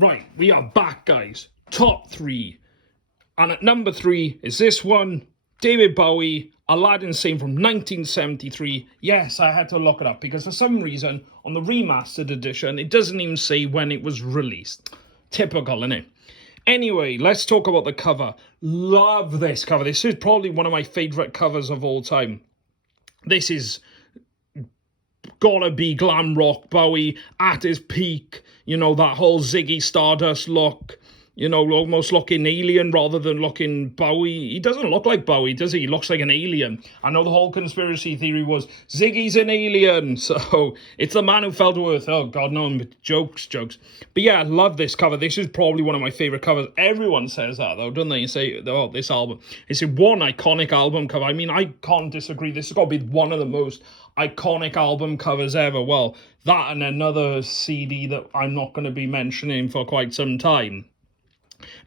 Right, we are back, guys. Top 3. And at number 3 is this one, David Bowie, Aladdin Sane from 1973. Yes, I had to look it up because for some reason, on the remastered edition, it doesn't even say when it was released. Typical, innit? Anyway, let's talk about the cover. Love this cover. This is probably one of my favourite covers of all time. This is gotta be glam rock Bowie at his peak, you know, that whole Ziggy Stardust look, you know, almost looking alien rather than looking Bowie. He doesn't look like Bowie, does he? He looks like an alien. I know the whole conspiracy theory was Ziggy's an alien, so it's the man who fell to earth. Oh god, no, jokes. But yeah, I love this cover. This is probably one of my favourite covers. Everyone says that though, don't they? You say, oh, this album. It's one iconic album cover. I mean, I can't disagree. This has got to be one of the most iconic album covers ever. Well, that and another CD that I'm not going to be mentioning for quite some time.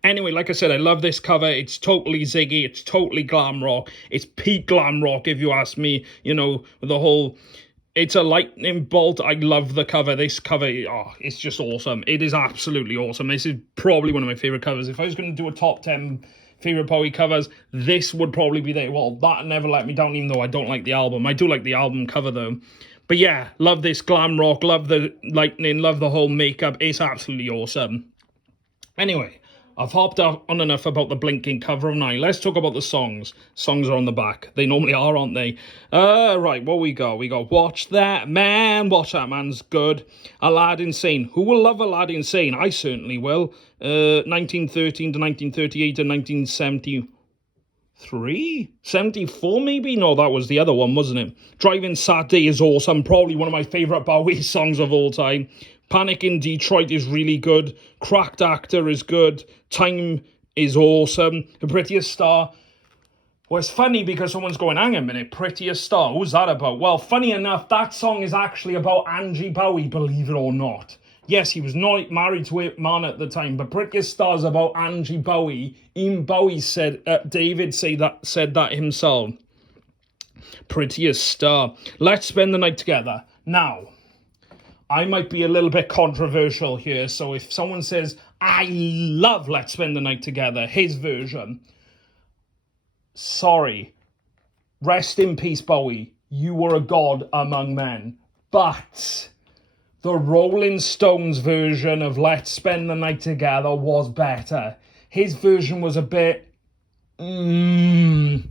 Anyway, like I said, I love this cover. It's totally Ziggy. It's totally glam rock. It's peak glam rock, if you ask me. You know, the whole... It's a lightning bolt. I love the cover. This cover, oh, it's just awesome. It is absolutely awesome. This is probably one of my favourite covers. If I was going to do a top 10 favourite Bowie covers, this would probably be there. Well, that Never Let Me Down, even though I don't like the album. I do like the album cover, though. But yeah, love this glam rock. Love the lightning. Love the whole makeup. It's absolutely awesome. Anyway, I've hopped on enough about the blinking cover of 9. Let's talk about the songs. Songs are on the back. They normally are, aren't they? Right, what we got? We got Watch That Man. Watch That Man's good. Aladdin Sane. Who will love Aladdin Sane? I certainly will. 1913 to 1938 to 1973? 74 maybe? No, that was the other one, wasn't it? Driving Saturday is awesome. Probably one of my favourite Bowie songs of all time. Panic in Detroit is really good. Cracked Actor is good. Time is awesome. The Prettiest Star. Well, it's funny because someone's going, hang a minute, Prettiest Star, who's that about? Well, funny enough, that song is actually about Angie Bowie, believe it or not. Yes, he was not married to a man at the time, but Prettiest Star is about Angie Bowie. Ian Bowie said, David said that himself. Prettiest Star. Let's Spend the Night Together. Now, I might be a little bit controversial here, so if someone says, I love Let's Spend the Night Together, his version, sorry, rest in peace, Bowie, you were a god among men, but the Rolling Stones version of Let's Spend the Night Together was better. His version was a bit, even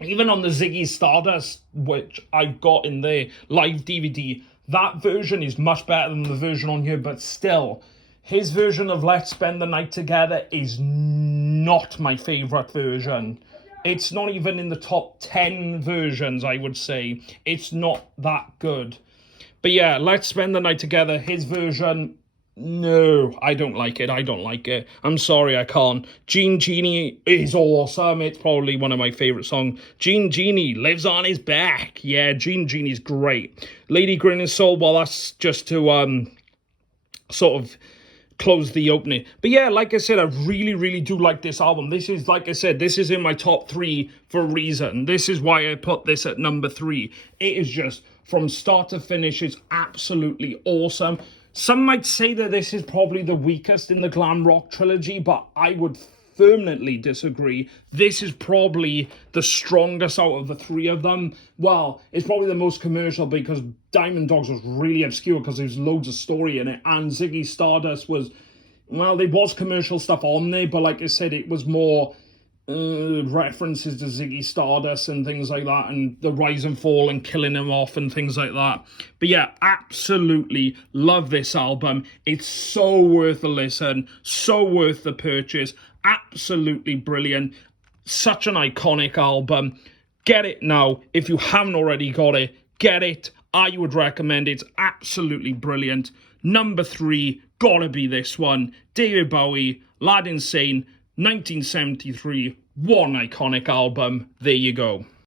on the Ziggy Stardust, which I got in the live DVD, that version is much better than the version on here, but still, his version of Let's Spend the Night Together is not my favourite version. It's not even in the top 10 versions, I would say. It's not that good. But yeah, Let's Spend the Night Together, his version, no, I don't like it. I'm sorry, I can't. Gene Genie is awesome. It's probably one of my favourite songs. Gene Genie lives on his back. Yeah, Gene Genie's great. Lady Grinning Soul, well, that's just to sort of close the opening. But yeah, like I said, I really do like this album. This is, like I said, this is in my top 3 for a reason. This is why I put this at number 3. It is just, from start to finish, it's absolutely awesome. Some might say that this is probably the weakest in the glam rock trilogy, but I would firmly disagree. This is probably the strongest out of the 3 of them. Well, it's probably the most commercial because Diamond Dogs was really obscure because there's loads of story in it, and Ziggy Stardust was, well, there was commercial stuff on there, but like I said, it was more references to Ziggy Stardust and things like that, and the rise and fall and killing him off and things like that. But yeah, absolutely love this album. It's so worth a listen, so worth the purchase. Absolutely brilliant. Such an iconic album. Get it now. If you haven't already got it, get it. I would recommend it. It's absolutely brilliant. Number 3, gotta be this one. David Bowie, Aladdin Sane, 1973, one iconic album. There you go.